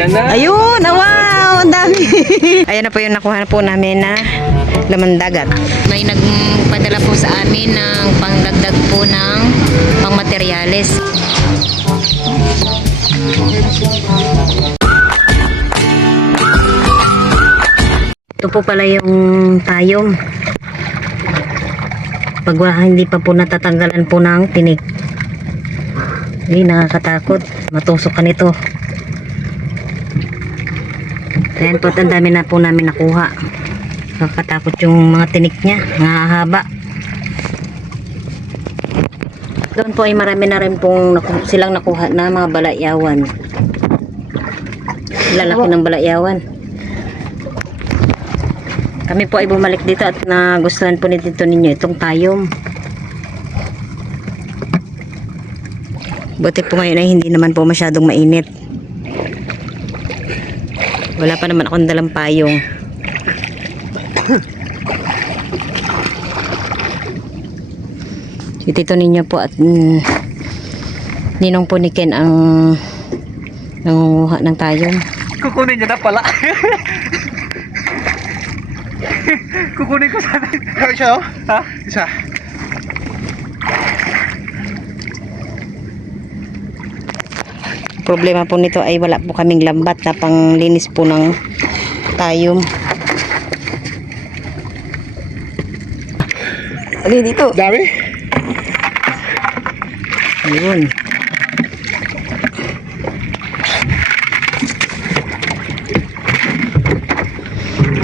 Ayun, ah, wow, ang dami. Ayan na po yung nakuha na po namin na laman dagat. May nagpadala po sa amin ng pangdagdag po ng pangmaterialis. Ito po pala yung tayong. Pag wala, hindi pa po natatanggalan po ng tinik. Hindi, nakakatakot. Matusok ka nito. Ayan po, ang dami na po namin nakuha. Nakakatakot yung mga tinik niya, mahahaba. Doon po ay marami na rin pong naku- silang nakuha na mga balayawan. Lalaki ng balayawan. Kami po ay bumalik dito at nagustuhan po ni Tito ninyo itong tayom. Buti po ngayon ay hindi naman po masyadong mainit. Wala pa naman akong dalang payong. si Tito ninyo po at mm, ninong po ni Ken ang nangunguha ng tayong. Kukunin niya na pala. Kukunin ko sana. Isa oh. Ha? Isa. Problema po nito ay wala po kaming lambat na panglinis po ng tayom. Ali dito. Dami. Ayun.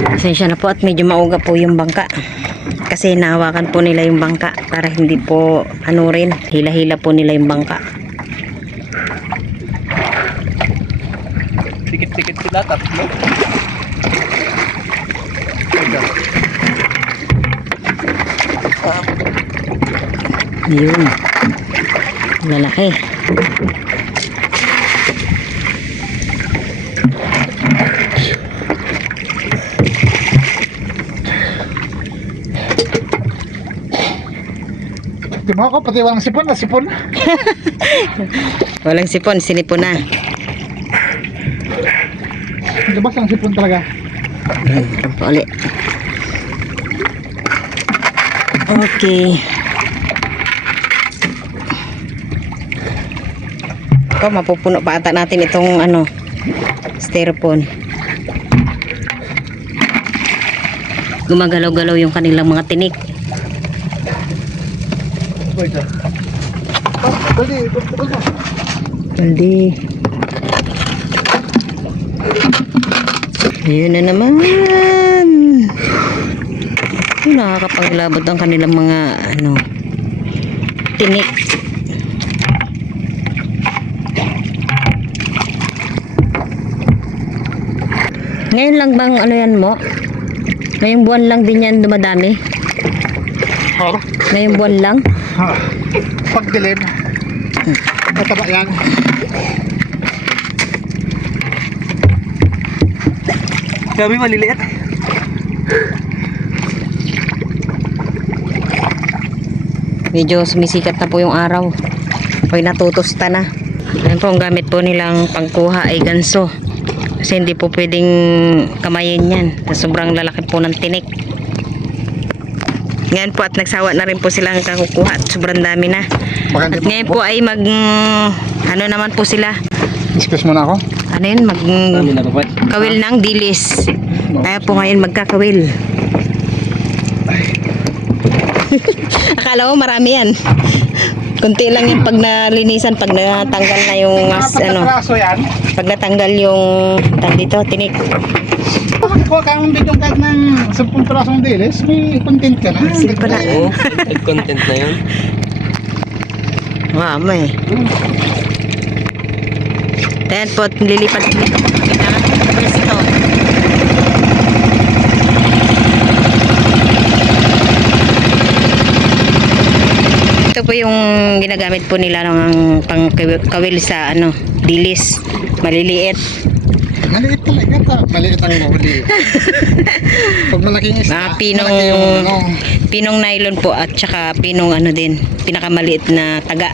Pasensya na po at medyo mauga po yung bangka. Kasi nahawakan po nila yung bangka para hindi po ano rin, hila-hila po nila yung bangka. Tikit-tikit sila, tatlo. Yun. Lalaki. Di mo ako, pati walang sipon, na sipon. Walang sipon, sinipon na. Ba ang sipon talaga? Ito ulit. Okay. Ito, mapupuno pa ata natin itong ano, styrofoam. Gumagalaw-galaw yung kanilang mga tinik. Wait ah. Ah, Dali, bukol mo. Hindi. Ayun na naman. Ay, Nakakapaglabot ang kanilang mga ano tinik. Ngayon lang bang ano yan mo? Ngayong buwan lang din yan dumadami? Oh. Ngayong buwan lang? Ha. Pagdilim. Mataba yan. Gabi maliliit. Medyo sumisikat na po yung araw. Ako'y natutusta na. Ayan po, ang gamit po nilang pangkuha ay ganso. Kasi hindi po pwedeng kamayin yan. Sobrang lalaki po ng tinik. Ngayon po at nagsawa na rin po silang kakukuha at sobrang dami na. At ngayon po ay mag... Ano naman po sila? Excuse mo na ako. Ano yun? Mag... Kawil ng dilis. Kaya po ngayon magkakawil. Akala ko marami yan. Kunti lang yan pag nalinisan, pag natanggal na yung na ano, yan. pag natanggal yung tag dito, tinik. Kuha ka ng bigong kahit ng 10 pirasong dilis, may content ka na. Sige pa na. Oo, may content na yun. Wow, may. Ayan po, lilipat dito po kami ng pwesto. Ito po yung ginagamit po nila ng pang kawil sa ano, dilis. Maliliit. Maliit talaga ta. Maliit ang mahuli. Pag malaking isda, Mga pinong malaki yung ano. pinong nylon po at saka pinong ano din, pinakamaliit na taga.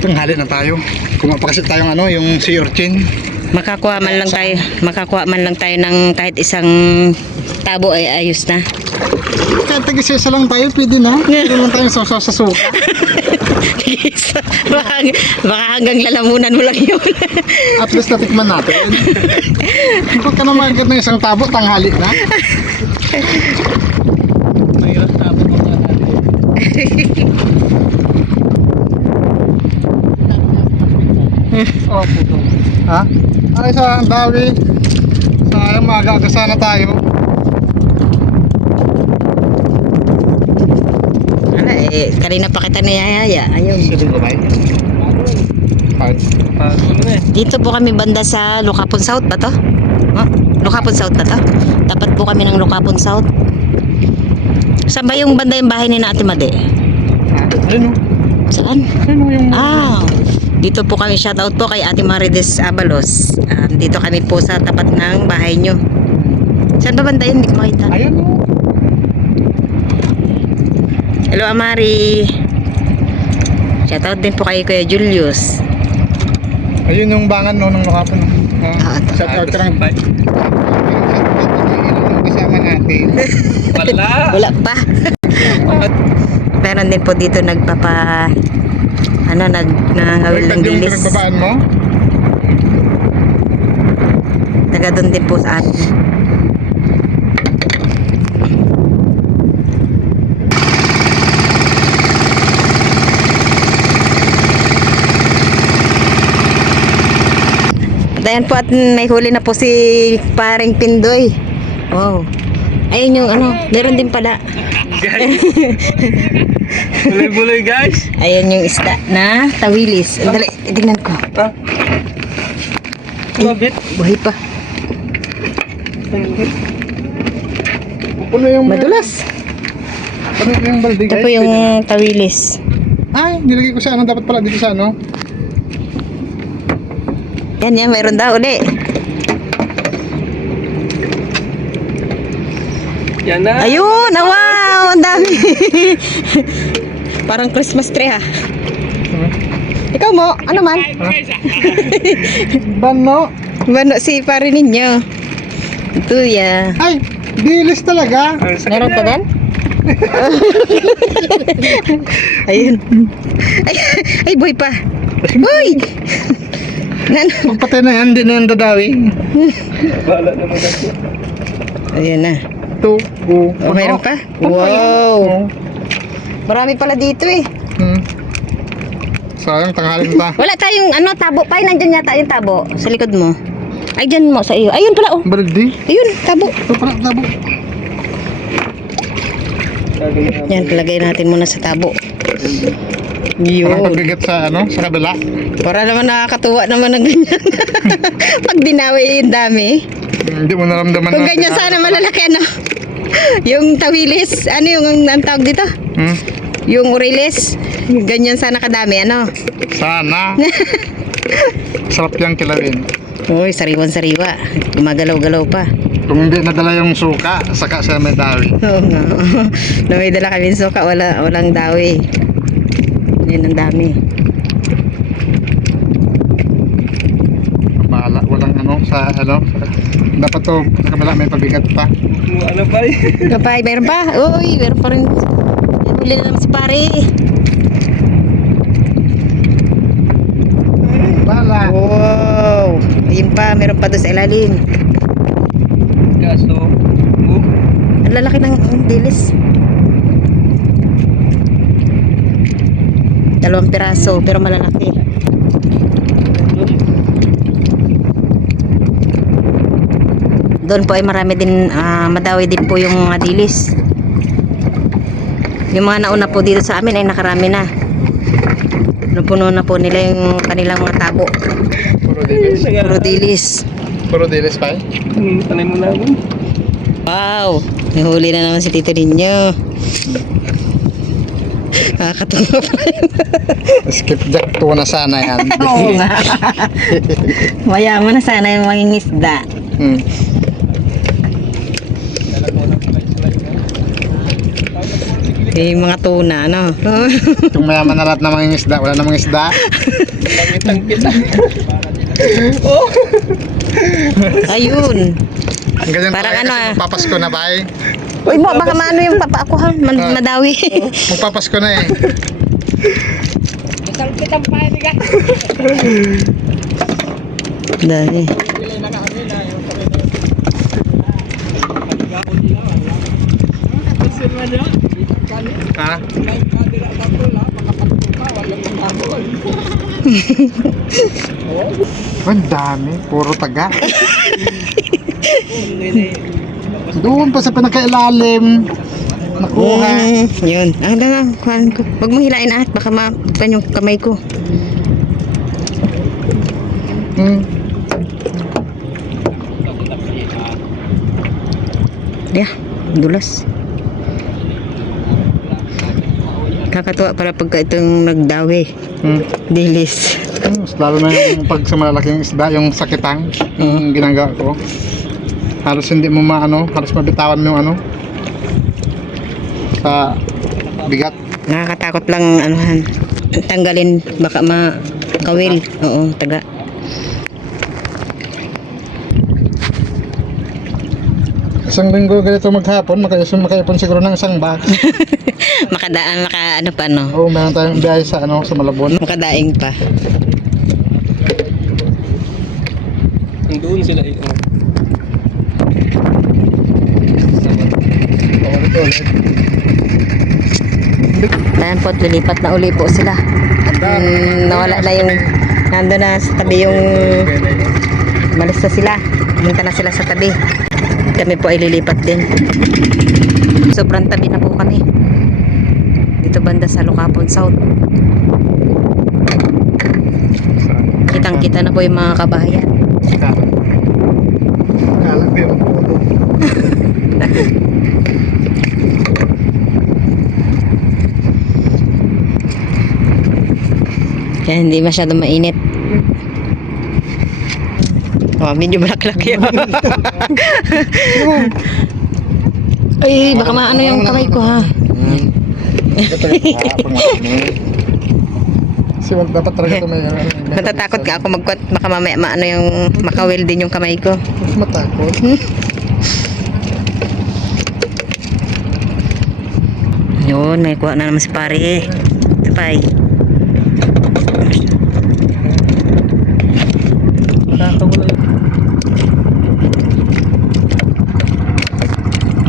Tanghali na tayo. Kumapakasit tayong ano, yung sea urchin. Makakuha man lang tayo, makakuha man lang tayo ng kahit isang tabo ay ayos na. Kahit tag-isa lang tayo, pwede na. Pwede lang tayo sa sa suka. baka, baka hanggang lalamunan mo lang yun. At least natikman natin. Huwag ka na magagad ng isang tabo, tanghali na. Mahirap na ako mga natin. Oh, puto. Ha? Ay, sa dawi. Sayang, mag-aagasa na tayo. Ala eh, kanina pa kita niyayaya. Ayun. Sige ko ba? Eh. Dito po kami banda sa Lucapon South ba to? Oh, Lucapon South ba to? Tapat po kami ng Lucapon South. Saan ba yung banda yung bahay ni Ate Made? Ayun o. Saan? Ayun o yung... Ah, dito po kami shoutout po kay Ate Marides Abalos. Um, dito kami po sa tapat ng bahay nyo. Saan ba banda yun? Hindi ko makita. Ayun o. Hello Amari. Shoutout din po kay Kuya Julius. Ayun yung bangan no, nung nakapon. Ah, ito. Shout out ka lang. Kasama natin. Wala. Wala pa. Meron din po dito nagpapa ano nag nangangawil ng Yung dilis. pinagbabaan mo? Taga doon din po sa atin. At ayan po at may huli na po si paring Pindoy. Wow. Ayun yung ano, meron din pala. Guys. Buloy-buloy guys. Ayun yung isda na tawilis. Dali, tignan ko. Ha? Mabit. Buhay pa. Puno yung... Madulas. Puno yung balde Ito po yung tawilis. Ay, nilagay ko sa ano. Dapat pala dito sa ano. Yan yan, meron daw uli. Yan na. Ayun, ah, wow, ang dami. Parang Christmas tree ha. Ikaw mo, ano man? Bano? Bano si pare ninyo. Ito ya. Ay, dilis talaga. Sakit Meron pa din? Ayun. Ay, ay boy pa. Boy! Nan. Pagpatay na yan, hindi na yan dadawi. Bahala naman ako. Ayun na. Ito, go. Oh, meron pa? Puno pa yan. Wow. Marami pala dito eh. Hmm. Sayang, tanghalin ta. Wala tayong ano, tabo. Pay, nandyan yata yung tabo sa likod mo. Ay, dyan mo sa iyo. Ayun pala oh. Balde. Ayun, tabo. Ito pala, tabo. Yan, palagay natin muna sa tabo. Parang Yun. pagbigat sa ano, sa kabila. Para naman nakakatuwa naman ng ganyan. Pag dinawi yung dami. Hindi mo naramdaman Kung ganyan sana malalaki ano. Yung tawilis, ano yung ang tawag dito? Hmm? Yung urilis. Ganyan sana kadami, ano? Sana. Sarap yung kilawin. Uy, sariwan-sariwa. Gumagalaw-galaw pa. Kung hindi nadala yung suka, saka siya may dawi. Oo nga. Na may dala kami suka, wala, walang dawi. Yan ang dami. Bahala, walang ano, sa ano. Dapat to, sa kabila may pabigat pa. Ano ba eh? Kapay, meron pa? Uy, meron pa rin. Huli na naman si pare. Bahala. Wow. Ayun pa, meron pa doon sa ilalim. Kaso. Oh. Ang lalaki ng ng dilis. Dalawang piraso, pero malalaki. Doon po ay marami din, ah, madawi din po yung mga dilis. Yung mga nauna po dito sa amin ay nakarami na. Napuno na po nila yung kanilang mga tabo. Puro dilis. Puro dilis. Puro dilis pa eh. Hmm, Tanay mo namin. Wow! May huli na naman si Tito ninyo. Nakakatuwa pa rin. Skip jack to na sana yan. Oo nga. Mayaman na sana yung mga isda. hmm. Yung mga tuna, ano? Kung mayaman na lahat ng mga isda, wala namang isda. Langit ang oh. Ayun. Ganyan Parang talaga ano, kasi ah. magpapasko na ba eh. Uy, mo, baka maano yung papa ako ha. Man- Ah. madawi. Magpapasko na eh. Salpit ang pahay ni ka. Ang dami. Puro taga. Doon pa sa pinakailalim. Nakuha. Mm, yun. Ang dala, kuhan ko. Huwag mo hilain at baka mapan yung kamay ko. Hmm. Yeah, dulas. Kakatuwa para pagka itong nagdawi. Hmm. Dilis. Mas Lalo na yung pag sa malalaking isda, yung sakitang, yung ginagawa ko. Halos hindi mo maano, halos mabitawan mo yung ano. Sa bigat. Nakakatakot lang anuhan. Tanggalin baka makawil. Oo, taga. Isang linggo ganito maghapon, makaipon, makaipon siguro ng isang box. Makadaan, maka ano pa no. Oo, meron tayong biyahe sa ano, sa Malabon. Makadaing pa. Doon sila eh. oh. Paulit-ulit. Ayan po, at lilipat na uli po sila. At mm, nawala na yung, nando na sa tabi yung, malis na sila. Pumunta na sila sa tabi. Kami po ay lilipat din. Sobrang tabi na po kami. Dito banda sa Lucapon South. Kitang kita na po yung mga kabahayan. Kalag yung puto. Kaya hindi masyado mainit. Oh, medyo malaklak yun. Ay, baka maano yung kamay ko ha. Ito yung hapang ano. Kasi dapat talaga ito may... may- Natatakot ka ako magkwat, baka mamaya maano yung makawil din yung kamay ko. Mas matakot. Yun, may kuha na naman si pare. Tapay.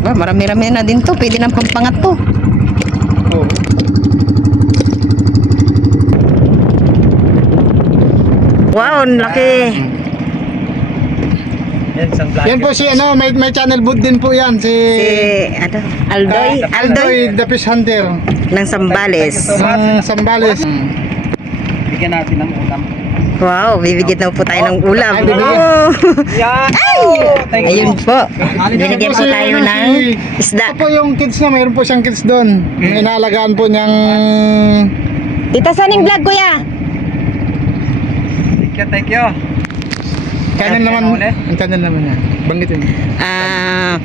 Ba, marami-rami na din to. Pwede ng pampangat to. Ang laki. Yan, isang. Yan po si ano, may, may channel boot din po yan. Si... Si, ano, Aldoy, Ah, Aldoy the Fish Hunter. ng Sambales. Ng Sambales. Bigyan natin ng ulam. Wow, bibigyan na po tayo ng ulam. Ay, bibigyan. Oh. Yan! Thank you. Ayun po. Binigyan Yan po tayo ano, ng isda. Ito po yung kids niya, mayroon po siyang kids doon. Hmm. Inaalagaan po niyang... Tita, saan yung vlog, kuya? Thank you, thank you. Kanan naman. Ang kanan naman niya. Bangitin. Ah,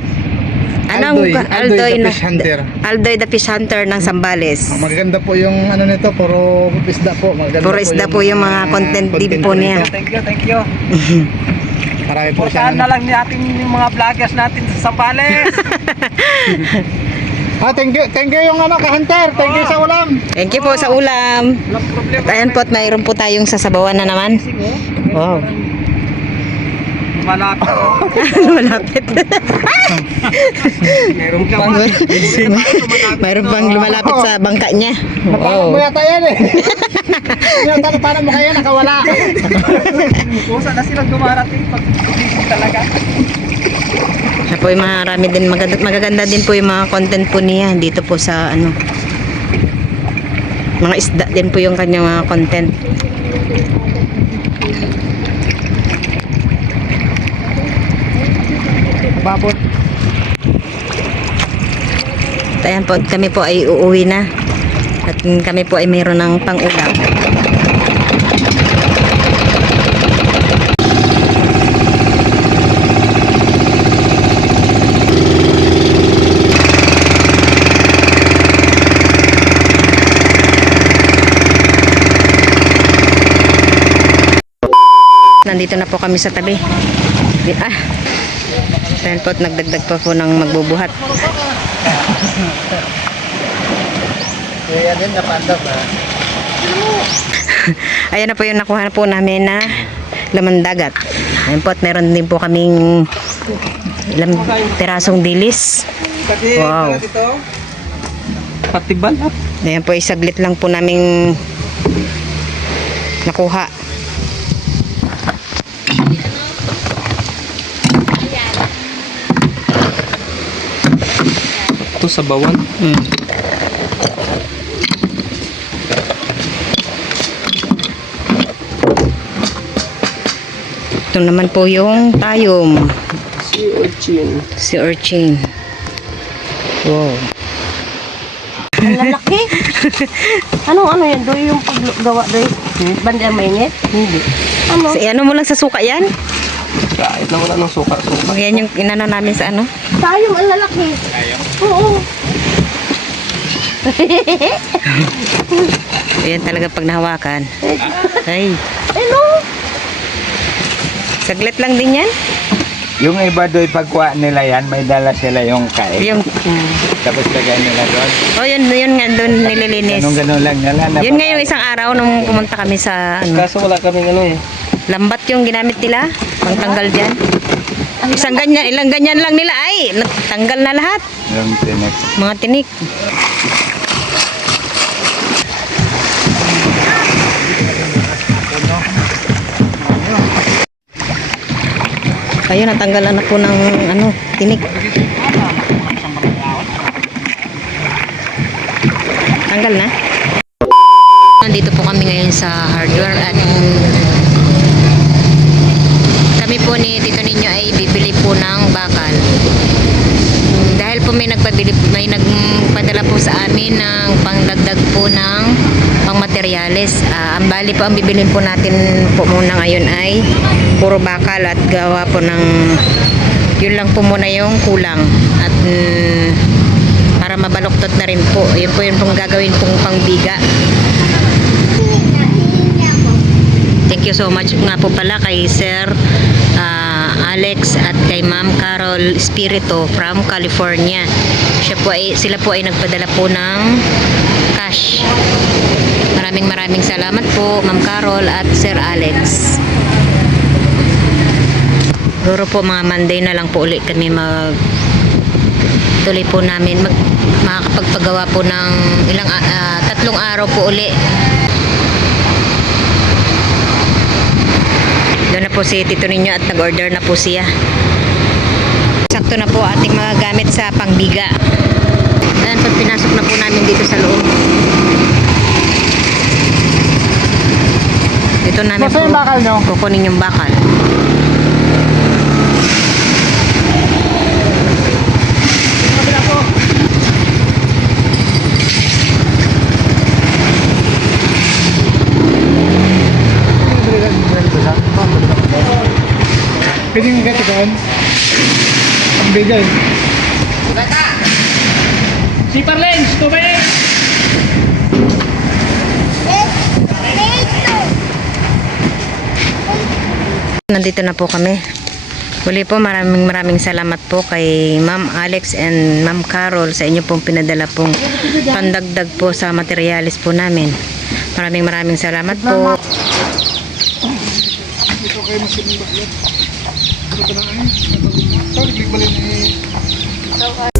anong Aldoy, Aldoy the Fish Hunter. Aldoy the Fish Hunter ng Sambales. Ah, magaganda po yung ano nito, puro isda po. Magaganda Puro isda po yung mga content din po niya. Thank you, thank you. Marami po siya. Na lang natin yung mga vloggers natin sa Sambales. Ah, thank you, thank you yung ano, ka-hunter. Thank you sa ulam. Thank you po sa ulam. At ayan po at mayroon po tayong sasabawan na naman. Wow. Malapit. oh. Malapit. Meron ka Pang- mayroon pang lumalapit sa bangka niya. Wow. Mo yata yan eh. yata na parang mukha yan, nakawala. Kusa na silang dumarating pag talaga. Siya po yung marami din, maganda, magaganda din po yung mga content po niya dito po sa ano. Mga isda din po yung kanyang mga content. Babot. Ayan po, kami po ay uuwi na. At kami po ay mayroon ng pang-ulam. Nandito na po kami sa tabi. Ah. Dahil po at nagdagdag pa po ng magbubuhat. Kaya din napandap ha. Ayan na po yung nakuha na po namin na laman dagat. Ayan po at meron din po kaming ilang pirasong dilis. Wow. Pati balat. Ayan po, isaglit lang po naming nakuha. Ito sa bawan. Mm. Ito naman po yung tayom. Si Urchin. Si Urchin. Wow. Ang lalaki. ano ano yan? Do yung paggawa do banda mainit? Hindi. Ano? Si, ano mo lang sa suka yan? Kahit na wala ng suka-suka. Yan yung inano namin sa ano? Tayo ang lalaki. Oo. Yan talaga pag nahawakan. Ay, Ano? saglit lang din yan. Yung iba doy pagkuha nila yan, may dala sila yung kain. Yung, Tapos lagay nila doon. oh yun, yun nga doon nililinis. Ganun ganun lang nila. Yun nga yung isang araw nung pumunta kami sa ano, Kaso wala kaming ano eh. lambat yung ginamit nila. Pangtanggal dyan. Isang ganyan, ilang ganyan lang nila ay tanggal na lahat. Yung tinik. Mga tinik. Ayun, natanggalan na po ng ano, tinik. Tanggal na. Nandito po kami ngayon sa hardware at kami po ni Tito Ninyo ay po ng bakal. Dahil po may nagpabili may nagpadala po sa amin ng pangdagdag po ng pangmateryales. Ah, ang bali po ang bibilin po natin po muna ngayon ay puro bakal at gawa po ng yun lang po muna yung kulang at mm, para mabaluktot na rin po. Yun po yun pong gagawin pong pangbiga. Thank you so much nga po pala kay Sir Alex at kay Ma'am Carol Espirito from California. Siya po ay, sila po ay nagpadala po ng cash. Maraming maraming salamat po Ma'am Carol at Sir Alex. Siguro po mga Monday na lang po ulit kami mag tuloy po namin mag makakapagpagawa po ng ilang ah, tatlong araw po uli Doon na po si Tito Ninyo at nag-order na po siya. Sakto na po ating mga gamit sa pangbiga. Ayan, pag pinasok na po namin dito sa loob. Dito namin po Basta yung bakal nyo. kukunin yung bakal. Pwede yung gatikan. Ang bigay. Super lens, tubig! Nandito na po kami. Muli po maraming maraming salamat po kay Ma'am Alex and Ma'am Carol sa inyo pong pinadala pong pandagdag po sa materialis po namin. Maraming maraming salamat po. Ito kayo masimba yan. Ito na ay. Ito na ay.